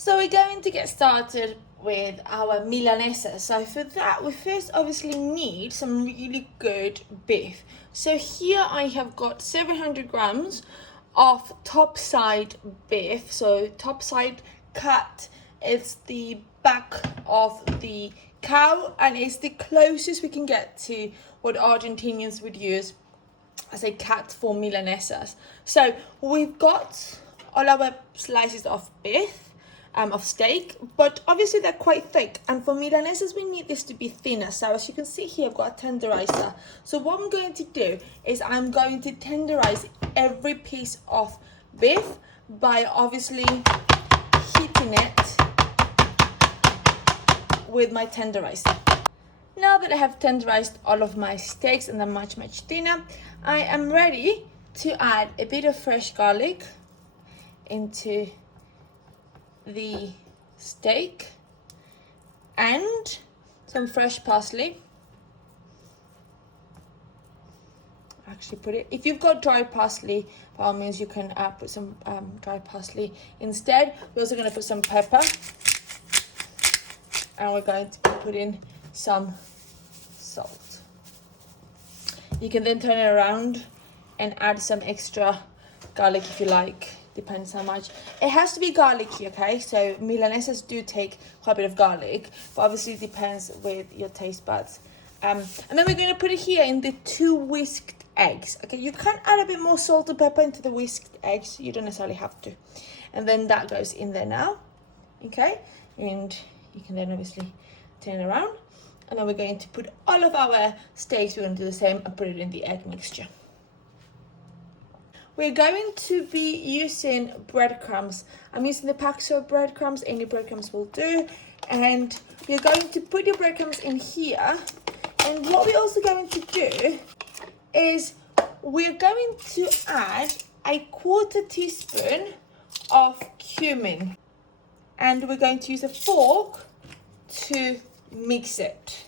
So we're going to get started with our Milanesa. So for that, we first obviously need some really good beef. So here I have got 700 grams of topside beef. So topside cut is the back of the cow, and it's the closest we can get to what Argentinians would use as a cut for Milanesas. So we've got all our slices of beef, of steak, but obviously they're quite thick, and for Milanesas we need this to be thinner. So as you can see here, I've got a tenderizer. So what I'm going to do is I'm going to tenderize every piece of beef by obviously heating it with my tenderizer. Now that I have tenderized all of my steaks and they're much thinner, I am ready to add a bit of fresh garlic into the steak and some fresh parsley. Actually put it, if you've got dry parsley, by all means you can put some dry parsley instead. We're also going to put some pepper, and we're going to put in some salt. You can then turn it around and add some extra garlic if you like, depends how much. It has to be garlicky, okay? So Milanesas do take quite a bit of garlic, but obviously it depends with your taste buds. And then we're going to put it here in the 2 whisked eggs. Okay, you can add a bit more salt and pepper into the whisked eggs. You don't necessarily have to. And then that goes in there now, okay? And you can then obviously turn it around. And then we're going to put all of our steaks, we're going to do the same and put it in the egg mixture. We're going to be using breadcrumbs. I'm using the Paxo breadcrumbs, any breadcrumbs will do. And you're going to put your breadcrumbs in here. And what we're also going to do is we're going to add a 1/4 teaspoon of cumin. And we're going to use a fork to mix it.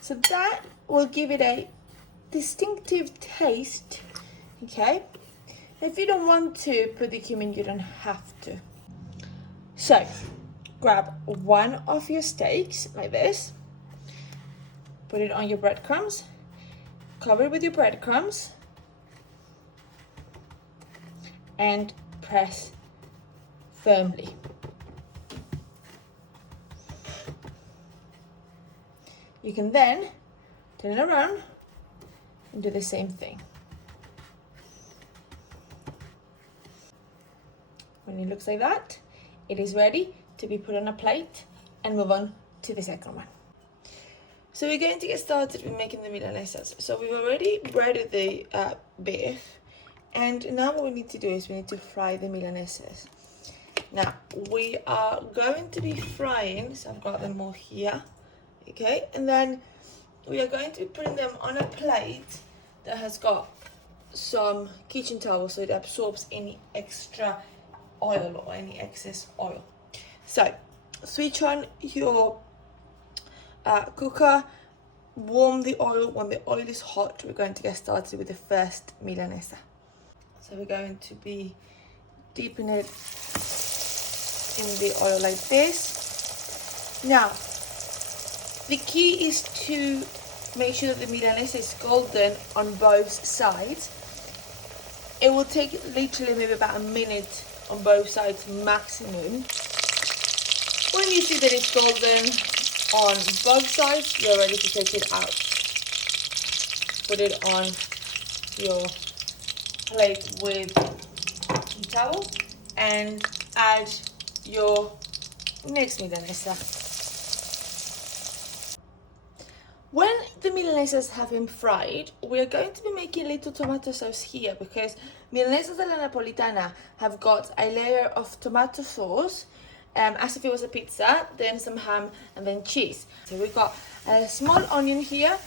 So that will give it a distinctive taste, okay? If you don't want to put the cumin, you don't have to. So grab one of your steaks like this, put it on your breadcrumbs, cover it with your breadcrumbs, and press firmly. You can then turn it around and do the same thing. When it looks like that, it is ready to be put on a plate and move on to the second one. So we're going to get started with making the Milanesas. So we've already breaded the beef, and now what we need to do is we need to fry the Milanesas. Now we are going to be frying, so I've got them all here, okay, and then we are going to be putting them on a plate that has got some kitchen towel so it absorbs any extra oil or any excess oil. So switch on your cooker, warm the oil. When the oil is hot, we're going to get started with the first Milanesa. So we're going to be dipping it in the oil like this. Now the key is to make sure that the Milanesa is golden on both sides. It will take literally maybe about a minute on both sides maximum. When you see that it's golden on both sides, you're ready to take it out. Put it on your plate with a towel and add your next Milanesa. When the Milanesas have been fried, we're going to be making a little tomato sauce here because Milanesas de la napolitana have got a layer of tomato sauce, as if it was a pizza, then some ham and then cheese. So we've got a small onion here,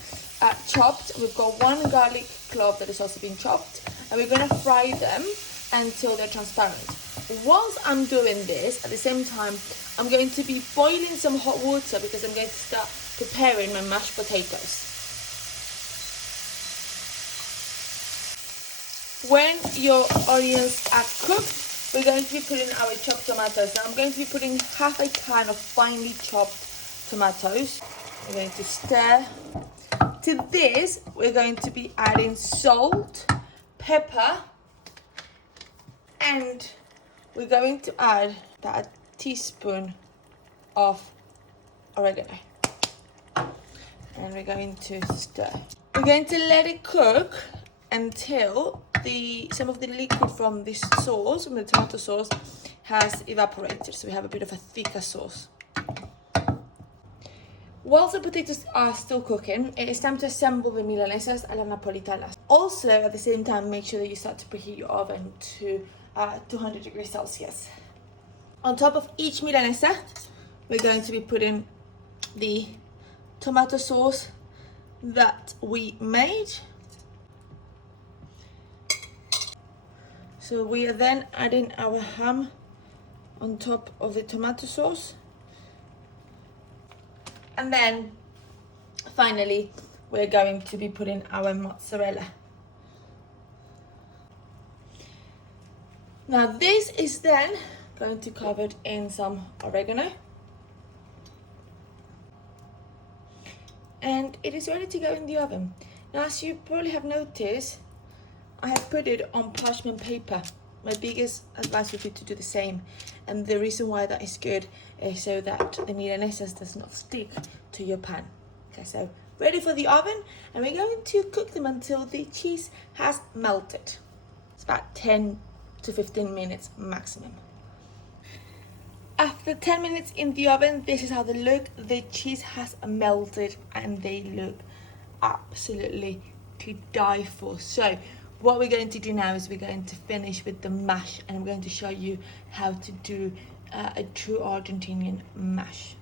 chopped. We've got 1 garlic clove that is also been chopped, and we're going to fry them until they're transparent. Whilst I'm doing this, at the same time, I'm going to be boiling some hot water because I'm going to start preparing my mashed potatoes. When your onions are cooked, we're going to be putting our chopped tomatoes. Now I'm going to be putting half a can of finely chopped tomatoes. We're going to stir. To this, we're going to be adding salt, pepper, and we're going to add that teaspoon of oregano. And we're going to stir. We're going to let it cook until some of the liquid from this sauce, from the tomato sauce, has evaporated. So we have a bit of a thicker sauce. Whilst the potatoes are still cooking, it is time to assemble the milanesas a la napolitana. Also, at the same time, make sure that you start to preheat your oven to 200 degrees Celsius. On top of each milanesa, we're going to be putting the tomato sauce that we made. So we are then adding our ham on top of the tomato sauce. And then finally, we're going to be putting our mozzarella. Now this is then going to be covered in some oregano. And it is ready to go in the oven. Now, as you probably have noticed, I have put it on parchment paper. My biggest advice would be to do the same. And the reason why that is good is so that the milanesas does not stick to your pan. Okay, so ready for the oven, and we're going to cook them until the cheese has melted. It's about 10 to 15 minutes maximum. After 10 minutes in the oven, this is how they look. The cheese has melted and they look absolutely to die for. So what we're going to do now is we're going to finish with the mash, and I'm going to show you how to do a true Argentinian mash.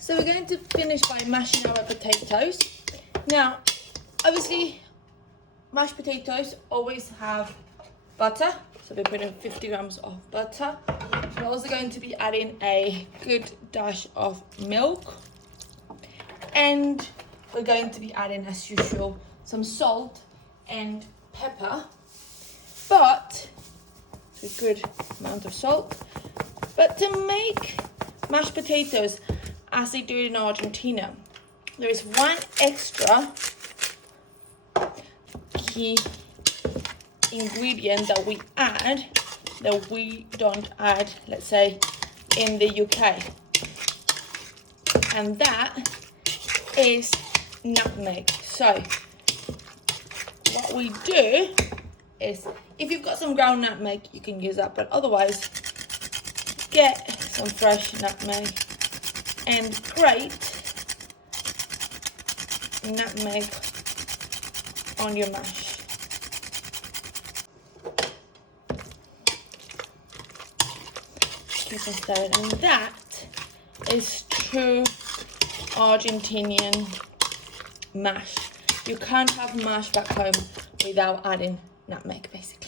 So we're going to finish by mashing our potatoes. Now, obviously, mashed potatoes always have butter. So we're putting 50 grams of butter. We're also going to be adding a good dash of milk. And we're going to be adding, as usual, some salt and pepper, but a good amount of salt. But to make mashed potatoes as they do in Argentina, there is one extra key ingredient that we add that we don't add, let's say, in the UK, and that is nutmeg. So what we do is, if you've got some ground nutmeg, you can use that, but otherwise get some fresh nutmeg and grate nutmeg on your mash. Keep on stirring, and that is true Argentinian mash. You can't have mash back home without adding nutmeg, basically.